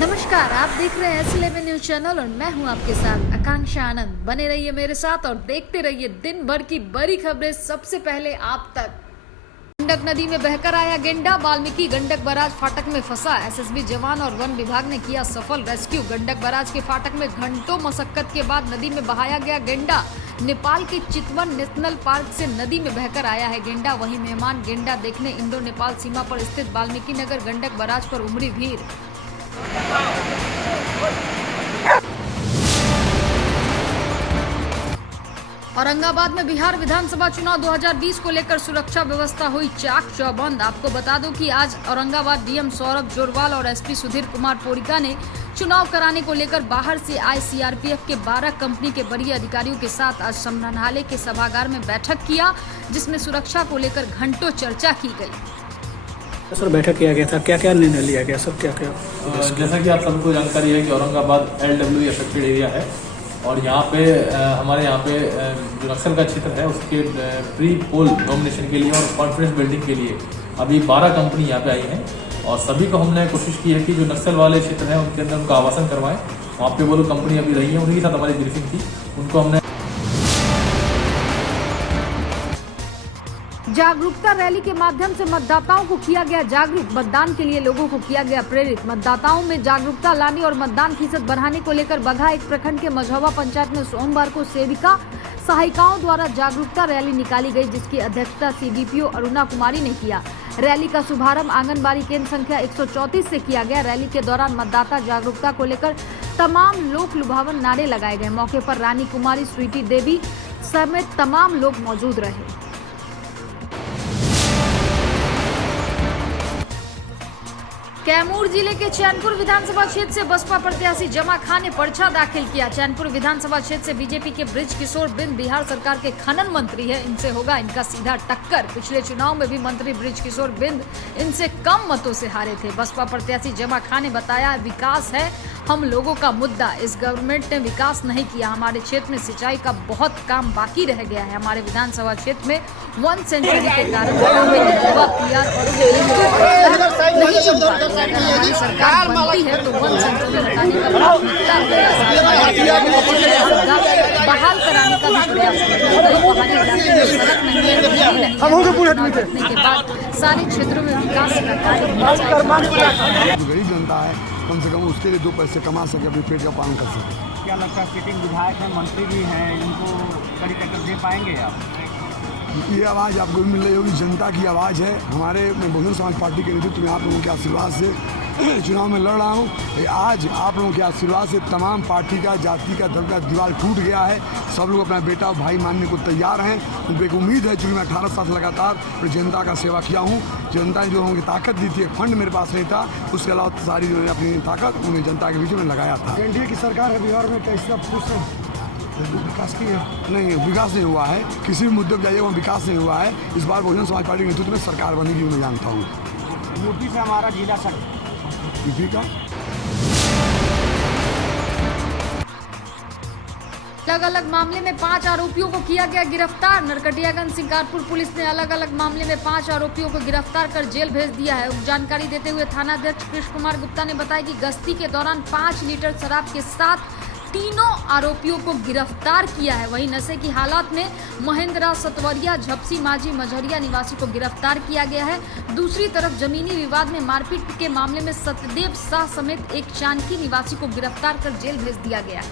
नमस्कार, आप देख रहे हैं S11 न्यूज चैनल और मैं हूं आपके साथ आकांक्षा आनंद। बने रहिए मेरे साथ और देखते रहिए दिन भर की बड़ी खबरें सबसे पहले आप तक। गंडक नदी में बहकर आया गेंडा, वाल्मीकि गंडक बराज फाटक में फंसा। एसएसबी जवान और वन विभाग ने किया सफल रेस्क्यू। गंडक बराज के फाटक में घंटों मशक्कत के बाद नदी में बहाया गया गेंडा। नेपाल के चितवन नेशनल पार्क से नदी में बहकर आया है गेंडा। वहीं मेहमान गेंडा देखने इंडो नेपाल सीमा पर स्थित वाल्मीकि नगर गंडक बराज पर उमड़ी भीड़। औरंगाबाद में बिहार विधानसभा चुनाव 2020 को लेकर सुरक्षा व्यवस्था हुई चाक चौबंद। आपको बता दूं कि आज औरंगाबाद डीएम सौरभ जोरवाल और एसपी सुधीर कुमार पोरिका ने चुनाव कराने को लेकर बाहर से आए सीआरपीएफ के 12 कंपनी के वरीय अधिकारियों के साथ आज समाहरणालय के सभागार में बैठक किया, जिसमें सुरक्षा को लेकर घंटों चर्चा की गई। सर, बैठक किया गया था, क्या क्या निर्णय लिया गया, सब क्या क्या? जैसा कि आप सबको जानकारी है कि औरंगाबाद LWE अफेक्टेड एरिया है और यहाँ पे हमारे यहाँ पे जो नक्सल का क्षेत्र है उसके प्री पोल डोमिनेशन के लिए और कॉन्फिडेंस बिल्डिंग के लिए अभी 12 कंपनी यहाँ पे आई हैं और सभी को हमने कोशिश की है कि जो नक्सल वाले क्षेत्र हैं उनके अंदर उनका आवासन करवाएं। वहाँ पे वो लोग कंपनी अभी रही है, उन्हीं के साथ हमारी ब्रीफिंग थी, उनको हमने। जागरूकता रैली के माध्यम से मतदाताओं को किया गया जागरूक। मतदान के लिए लोगों को किया गया प्रेरित। मतदाताओं में जागरूकता लाने और मतदान फीसद बढ़ाने को लेकर बगहा एक प्रखंड के मझौवा पंचायत में सोमवार को सेविका सहायिकाओं द्वारा जागरूकता रैली निकाली गई, जिसकी अध्यक्षता सीडीपीओ अरुणा कुमारी ने किया। रैली का शुभारंभ आंगनबाड़ी केंद्र संख्या 134 से किया गया। रैली के दौरान मतदाता जागरूकता को लेकर तमाम लोक लुभावन नारे लगाए गए। मौके पर रानी कुमारी, स्वीटी देवी समेत तमाम लोग मौजूद रहे। कैमूर जिले के चैनपुर विधानसभा क्षेत्र से बसपा प्रत्याशी जमा खान ने पर्चा दाखिल किया। चैनपुर विधानसभा क्षेत्र से बीजेपी के बृज किशोर बिंद बिहार सरकार के खनन मंत्री है, इनसे होगा इनका सीधा टक्कर। पिछले चुनाव में भी मंत्री बृज किशोर बिंद इनसे कम मतों से हारे थे। बसपा प्रत्याशी जमा खान ने बताया, विकास है हम लोगों का मुद्दा। इस गवर्नमेंट ने विकास नहीं किया। हमारे क्षेत्र में सिंचाई का बहुत काम बाकी रह गया है। हमारे विधानसभा क्षेत्र में 1 सेंचुरी के कारण हमारी सरकार बनती है तो 1 सेंचुरी हटाने का बहाल कराने का भी प्रयास करने के बाद सारे क्षेत्रों में विकास का कार्य। गरीब जनता है, कम से कम उसके लिए 2 पैसे कमा सके, अपने पेट का पालन कर सके। क्या लगता है सिटिंग विधायक हैं, मंत्री भी हैं, इनको कड़ी टक्कर दे पाएंगे आप? ये आवाज़ आपको भी मिल रही होगी, जनता की आवाज़ है। हमारे मैं बहुजन समाज पार्टी के नेतृत्व में आप लोगों के आशीर्वाद से चुनाव में लड़ रहा हूँ। आज आप लोगों के आशीर्वाद से तमाम पार्टी का, जाति का, धर्म का दीवार टूट गया है। सब लोग अपना बेटा और भाई मानने को तैयार हैं। उनको एक उम्मीद है, चूँकि मैं 18 साल लगातार जनता का सेवा किया हूँ। जनता ने जो लोगों की ताकत दी थी, एक फंड मेरे पास नहीं था, उसके अलावा सारी जो अपनी ताकत उन्हें जनता के बीच में लगाया था। एनडीए की सरकार है बिहार में, कैसे आप खुश हैं? विकास किया नहीं, विकास नहीं हुआ है। किसी भी मुद्दे पर जाइए वहाँ विकास नहीं हुआ है। इस बार बहुजन समाज पार्टी के नेतृत्व में सरकार बनेगी, मैं जानता हूँ। यूपी से हमारा जिला सर यूपी का अलग अलग मामले में 5 आरोपियों को किया गया गिरफ्तार। नरकटियागंज शिकारपुर पुलिस ने अलग अलग मामले में 5 आरोपियों को गिरफ्तार कर जेल भेज दिया है। जानकारी देते हुए थानाध्यक्ष कृष्ण कुमार गुप्ता ने बताया कि गश्ती के दौरान 5 लीटर शराब के साथ तीनों आरोपियों को गिरफ्तार किया है। वहीं नशे की हालत में महेंद्रा सतवरिया झपसी माझी मझरिया निवासी को गिरफ्तार किया गया है। दूसरी तरफ जमीनी विवाद में मारपीट के मामले में सत्यदेव शाह समेत एक चानकी निवासी को गिरफ्तार कर जेल भेज दिया गया है।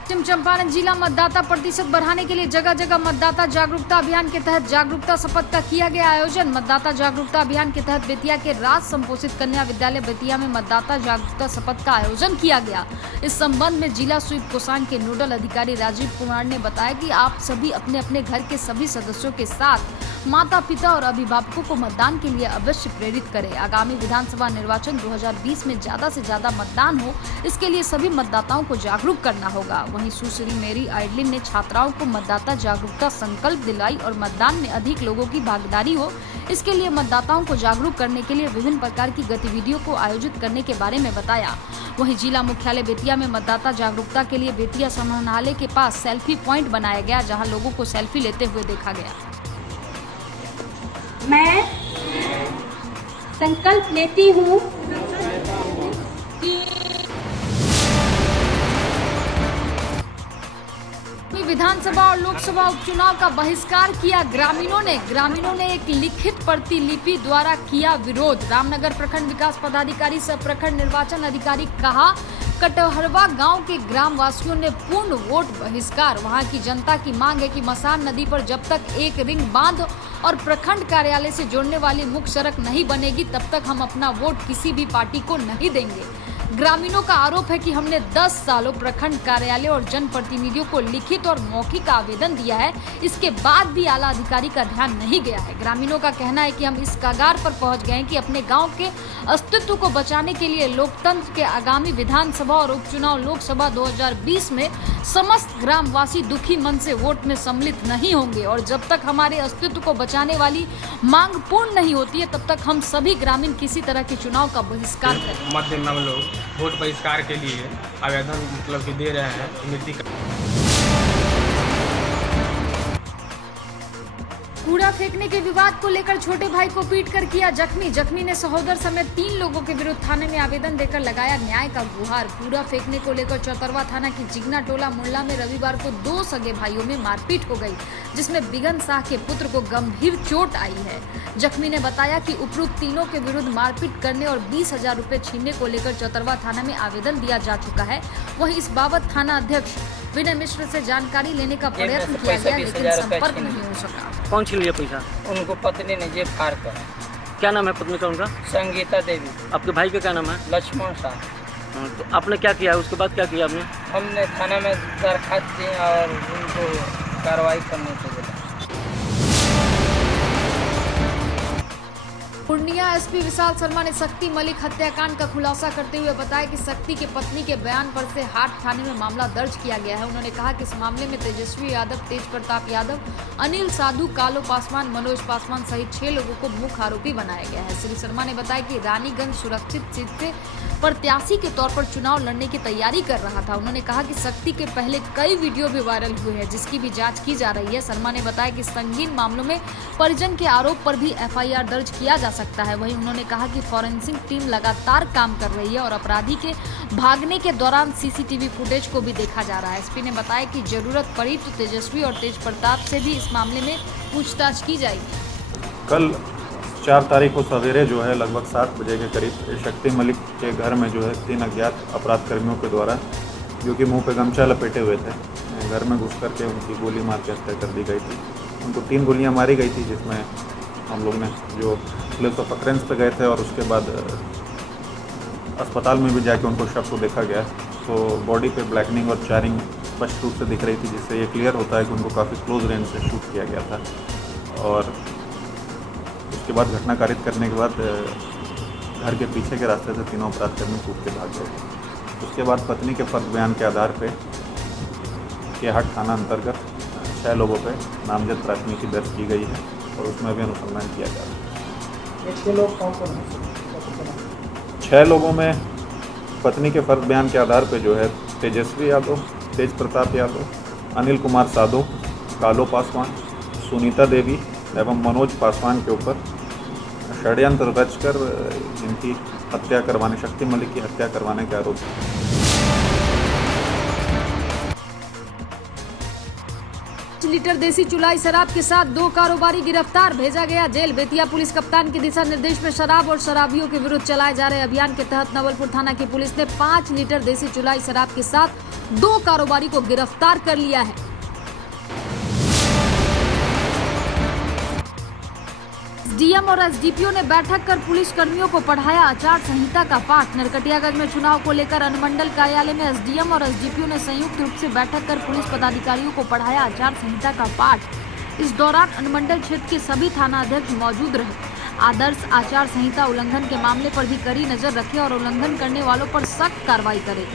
पश्चिम चंपारण जिला मतदाता प्रतिशत बढ़ाने के लिए जगह जगह मतदाता जागरूकता अभियान के तहत जागरूकता शपथ का किया गया आयोजन। मतदाता जागरूकता अभियान के तहत बेतिया के राज संपोषित कन्या विद्यालय बेतिया में मतदाता जागरूकता शपथ का आयोजन किया गया। इस संबंध में जिला स्वीप कोषांग के नोडल अधिकारी राजीव कुमार ने बताया कि आप सभी अपने अपने घर के सभी सदस्यों के साथ माता पिता और अभिभावकों को मतदान के लिए अवश्य प्रेरित करें। आगामी विधानसभा निर्वाचन 2020 में ज्यादा से ज्यादा मतदान हो, इसके लिए सभी मतदाताओं को जागरूक करना होगा। वहीं सुश्री मेरी आइडलिन ने छात्राओं को मतदाता जागरूकता संकल्प दिलाई और मतदान में अधिक लोगों की भागीदारी हो, इसके लिए मतदाताओं को जागरूक करने के लिए विभिन्न प्रकार की गतिविधियों को आयोजित करने के बारे में बताया। वहीं जिला मुख्यालय बेतिया में मतदाता जागरूकता के लिए बेतिया समाहरणालय के पास सेल्फी प्वाइंट बनाया गया, जहां लोगों को सेल्फी लेते हुए देखा गया। मैं संकल्प लेती हूँ कि विधानसभा और लोकसभा उपचुनाव का बहिष्कार किया ग्रामीणों ने एक लिखित प्रतिलिपि द्वारा किया विरोध। रामनगर प्रखंड विकास पदाधिकारी सह प्रखंड निर्वाचन अधिकारी कहा कटहरवा गांव के ग्रामवासियों ने पूर्ण वोट बहिष्कार। वहां की जनता की मांग है कि मसान नदी पर जब तक एक रिंग बांध और प्रखंड कार्यालय से जोड़ने वाली मुख्य सड़क नहीं बनेगी तब तक हम अपना वोट किसी भी पार्टी को नहीं देंगे। ग्रामीणों का आरोप है कि हमने 10 सालों प्रखंड कार्यालय और जनप्रतिनिधियों को लिखित और मौखिक आवेदन दिया है, इसके बाद भी आला अधिकारी का ध्यान नहीं गया है। ग्रामीणों का कहना है कि हम इस कगार पर पहुंच गए हैं कि अपने गांव के अस्तित्व को बचाने के लिए लोकतंत्र के आगामी विधानसभा और उपचुनाव लोकसभा 2020 में समस्त ग्रामवासी दुखी मन से वोट में सम्मिलित नहीं होंगे और जब तक हमारे अस्तित्व को बचाने वाली मांग पूर्ण नहीं होती है तब तक हम सभी ग्रामीण किसी तरह के चुनाव का बहिष्कार करें। मध्य नव लोग वोट बहिष्कार के लिए आवेदन मतलब कि दे रहे हैं समिति का। कूड़ा फेंकने के विवाद को लेकर छोटे भाई को पीटकर किया जख्मी ने सहोदर समेत 3 लोगों के विरुद्ध थाने में आवेदन देकर लगाया न्याय का गुहार। कूड़ा फेंकने को लेकर चौतरवा थाना की जिगना टोला मुल्ला में रविवार को 2 सगे भाइयों में मारपीट हो गई, जिसमें बिगन शाह के पुत्र को गंभीर चोट आई है। जख्मी ने बताया कि उपरोक्त तीनों के विरुद्ध मारपीट करने और 20,000 रुपए छीनने को लेकर चौतरवा थाना में आवेदन दिया जा चुका है। वहीं इस बाबत थाना अध्यक्ष विनय मिश्र से जानकारी लेने का प्रयत्न किया गया लेकिन संपर्क नहीं हो सका। कौन छीन लिया पैसा? उनको पत्नी ने जेब फाड़ कर। क्या नाम है पत्नी का उनका? संगीता देवी। आपके भाई का क्या नाम है? लक्ष्मण शाह। तो आपने क्या किया, उसके बाद क्या किया आपने? हमने थाना में दरखास्त दी और उनको कार्रवाई करने को बोला। पूर्णिया एसपी विशाल शर्मा ने शक्ति मलिक हत्याकांड का खुलासा करते हुए बताया कि शक्ति के पत्नी के बयान पर से हाट थाने में मामला दर्ज किया गया है। उन्होंने कहा कि इस मामले में तेजस्वी यादव, तेज प्रताप यादव, अनिल साधु, कालो पासवान, मनोज पासवान सहित 6 लोगों को मुख्य आरोपी बनाया गया है। श्री शर्मा ने बताया कि रानीगंज सुरक्षित सीट से प्रत्याशी के तौर पर चुनाव लड़ने की तैयारी कर रहा था। उन्होंने कहा कि शक्ति के पहले कई वीडियो भी वायरल हुए हैं जिसकी भी जांच की जा रही है। शर्मा ने बताया कि संगीन मामलों में परिजन के आरोप पर भी FIR दर्ज किया जा सकता है। वहीं उन्होंने कहा कि फॉरेंसिक टीम लगातार काम कर रही है और अपराधी के भागने के दौरान CCTV फुटेज को भी देखा जा रहा है। एसपी ने बताया कि जरूरत पड़ी तो तेजस्वी और तेज प्रताप से भी इस मामले में पूछताछ की जाएगी। कल 4 तारीख को सवेरे जो है लगभग 7 बजे के करीब शक्ति मलिक के घर में जो है 3 अज्ञात अपराध कर्मियों के द्वारा, जो कि मुंह पे गमछा लपेटे हुए थे, घर में घुस करके उनकी गोली मार के हत्या कर दी गई थी। उनको 3 गोलियां मारी गई थी, जिसमें हम लोग ने जो प्लेस ऑफ अक्रेंस पे गए थे और उसके बाद अस्पताल में भी जाके उनको शव को देखा गया तो बॉडी पे ब्लैकनिंग और चारिंग स्पष्ट रूप से दिख रही थी, जिससे ये क्लियर होता है कि उनको काफ़ी क्लोज रेंज से शूट किया गया था। और उसके बाद घटना कारित करने के बाद घर के पीछे के रास्ते से तीनों अपराधकर्मी कूद के भाग गए। उसके बाद पत्नी के फर्द बयान के आधार पर केहाट थाना अंतर्गत 6 लोगों पर नामजद प्राथमिकी दर्ज की गई है और उसमें भी अनुसंधान किया जा रहा है। 6 लोग कौन कौन हैं? 6 लोगों में पत्नी के फर्द बयान के आधार पर जो है तेजस्वी यादव, तेज प्रताप यादव, अनिल कुमार साधु, कालो पासवान, सुनीता देवी एवं मनोज पासवान के ऊपर षड्यंत्र रचकर इनकी हत्या करवाने, शक्ति मलिक की हत्या करवाने के आरोप। 5 लीटर देसी चुलाई शराब के साथ 2 कारोबारी गिरफ्तार, भेजा गया जेल। बेतिया पुलिस कप्तान के दिशा निर्देश में शराब और शराबियों के विरुद्ध चलाए जा रहे अभियान के तहत नवलपुर थाना की पुलिस ने 5 लीटर देसी चुलाई शराब के साथ 2 कारोबारी को गिरफ्तार कर लिया है। डीएम और एसडीपीओ ने बैठक कर पुलिस कर्मियों को पढ़ाया आचार संहिता का पाठ। नरकटियागंज में चुनाव को लेकर अनुमंडल कार्यालय में एसडीएम और एसडीपीओ ने संयुक्त रूप से बैठक कर पुलिस पदाधिकारियों को पढ़ाया आचार संहिता का पाठ। इस दौरान अनुमंडल क्षेत्र के सभी थाना अध्यक्ष मौजूद रहे। आदर्श आचार संहिता उल्लंघन के मामले पर भी कड़ी नजर रखे और उल्लंघन करने वालों पर सख्त कार्रवाई करे।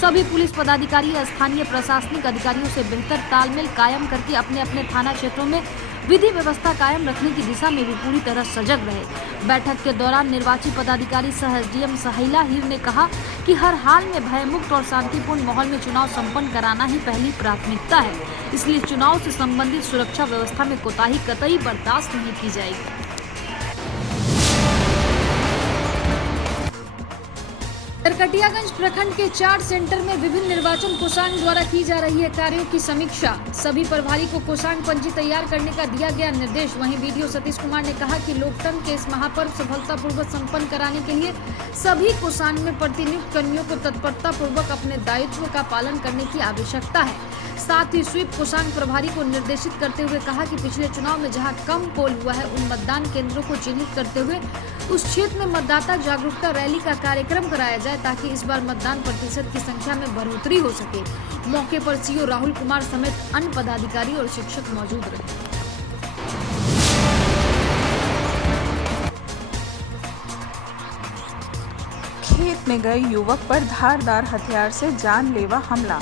सभी पुलिस पदाधिकारी स्थानीय प्रशासनिक अधिकारियों से बेहतर तालमेल कायम करके अपने अपने थाना क्षेत्रों में विधि व्यवस्था कायम रखने की दिशा में भी पूरी तरह सजग रहे। बैठक के दौरान निर्वाचित पदाधिकारी सह एसडीएम सहिला हीर ने कहा कि हर हाल में भयमुक्त और शांतिपूर्ण माहौल में चुनाव संपन्न कराना ही पहली प्राथमिकता है, इसलिए चुनाव से संबंधित सुरक्षा व्यवस्था में कोताही कतई बर्दाश्त नहीं की जाएगी। नरकटियागंज प्रखंड के 4 सेंटर में विभिन्न निर्वाचन कोषांग द्वारा की जा रही है कार्यों की समीक्षा। सभी प्रभारी को कोषांग पंजी तैयार करने का दिया गया निर्देश। वहीं बीडीओ सतीश कुमार ने कहा कि लोकतंत्र के इस महापर्व सफलतापूर्वक संपन्न कराने के लिए सभी कोषांग में प्रतिनियुक्त कर्मियों को तत्परतापूर्वक अपने दायित्व का पालन करने की आवश्यकता है। साथ ही स्वीप कोषांग प्रभारी को निर्देशित करते हुए कहा कि पिछले चुनाव में जहां कम पोल हुआ है उन मतदान केंद्रों को चिन्हित करते हुए उस क्षेत्र में मतदाता जागरूकता रैली का कार्यक्रम कराया जाए ताकि इस बार मतदान प्रतिशत की संख्या में बढ़ोतरी हो सके। मौके पर सीओ राहुल कुमार समेत अन्य पदाधिकारी और शिक्षक मौजूद रहे। खेत में गए युवक पर धारदार हथियार से जानलेवा हमला।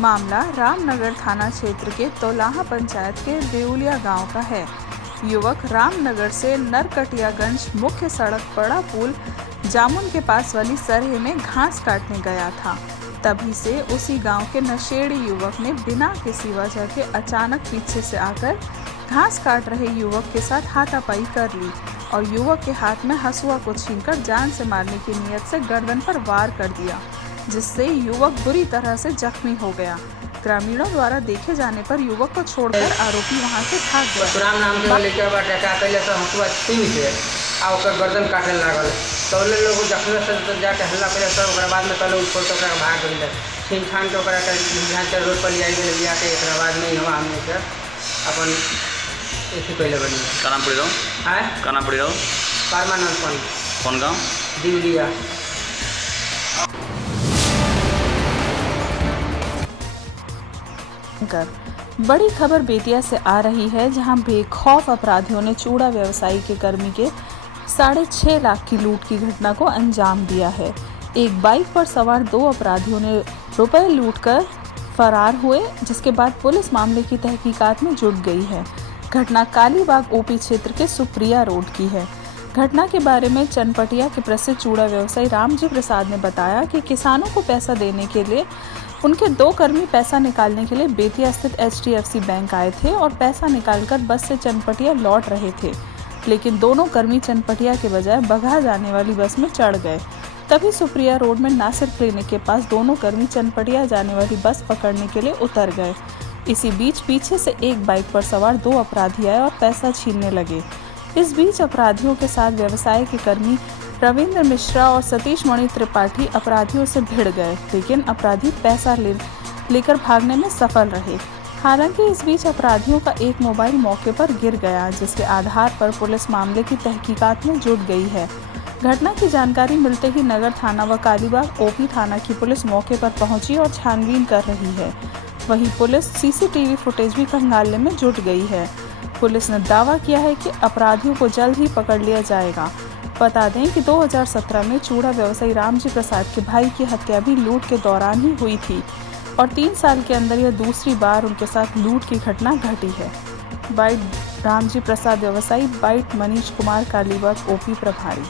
मामला रामनगर थाना क्षेत्र के तोलाहा पंचायत के देउलिया गांव का है। युवक रामनगर से नरकटियागंज मुख्य सड़क बड़ा पुल जामुन के पास वाली सरहे में घास काटने गया था। तभी से उसी गांव के नशेड़ी युवक ने बिना किसी वजह के अचानक पीछे से आकर घास काट रहे युवक के साथ हाथापाई कर ली और युवक के हाथ में हंसुआ को छीनकर जान से मारने की नीयत से गर्दन पर वार कर दिया, जिससे युवक बुरी तरह से जख्मी हो गया। ग्रामीणों द्वारा देखे जाने पर युवक को छोड़कर आरोपी वहां से भाग गया। नाम के लेके बाटे का पहले तो हंसुआ छीन के आ ओकर गर्दन काटे लागल तो लोग जख्मी से जाके हल्ला करे सब ओकरा बाद में कल छोड़ के ओकरा भाग गइल। छीन छान के ओकरा यहाँ से रोड पर ले आई गेल लिया के एकरा बाद में हम हमने के अपन ऐसे पहले बनी का नाम पड़ी रहो है का नाम पड़ी रहो परमानंद कौन गाँव दिवलिया। बड़ी खबर बेतिया से आ रही है, जहां बेखौफ अपराधियों ने चूड़ा व्यवसायी के कर्मी के 6.5 लाख की लूट की घटना को अंजाम दिया है। एक बाइक पर सवार 2 अपराधियों ने रुपए लूटकर फरार हुए, जिसके बाद पुलिस मामले की तहकीकात में जुट गई है। घटना कालीबाग ओपी क्षेत्र के सुप्रिया रोड की है। घटना के बारे में चनपटिया के प्रसिद्ध चूड़ा व्यवसायी रामजी प्रसाद ने बताया कि किसानों को पैसा देने के लिए उनके 2 कर्मी पैसा निकालने के लिए बेतिया स्थित HDFC बैंक आए थे और पैसा निकालकर बस से चनपटिया लौट रहे थे, लेकिन दोनों कर्मी चनपटिया के बजाय बगहा जाने वाली बस में चढ़ गए। तभी सुप्रिया रोड में नासिर क्लिनिक के पास दोनों कर्मी चनपटिया जाने वाली बस पकड़ने के लिए उतर गए। इसी बीच पीछे से एक बाइक पर सवार 2 अपराधी आए और पैसा छीनने लगे। इस बीच अपराधियों के साथ व्यवसाय के कर्मी रविंद्र मिश्रा और सतीश मणि त्रिपाठी अपराधियों से भिड़ गए, लेकिन अपराधी पैसा लेकर भागने में सफल रहे। हालांकि इस बीच अपराधियों का एक मोबाइल मौके पर गिर गया, जिसके आधार पर पुलिस मामले की तहकीकात में जुट गई है। घटना की जानकारी मिलते ही नगर थाना व कालीबाग ओपी थाना की पुलिस मौके पर पहुंची और छानबीन कर रही है। वहीं पुलिस CCTV फुटेज भी खंगालने में जुट गई है। पुलिस ने दावा किया है कि अपराधियों को जल्द ही पकड़ लिया जाएगा। बता दें कि 2017 में चूड़ा व्यवसायी रामजी प्रसाद के भाई की हत्या भी लूट के दौरान ही हुई थी और 3 साल के अंदर यह दूसरी बार उनके साथ लूट की घटना घटी है। बाइट रामजी प्रसाद व्यवसायी, बाइट मनीष कुमार, कालीबाग ओपी प्रभारी।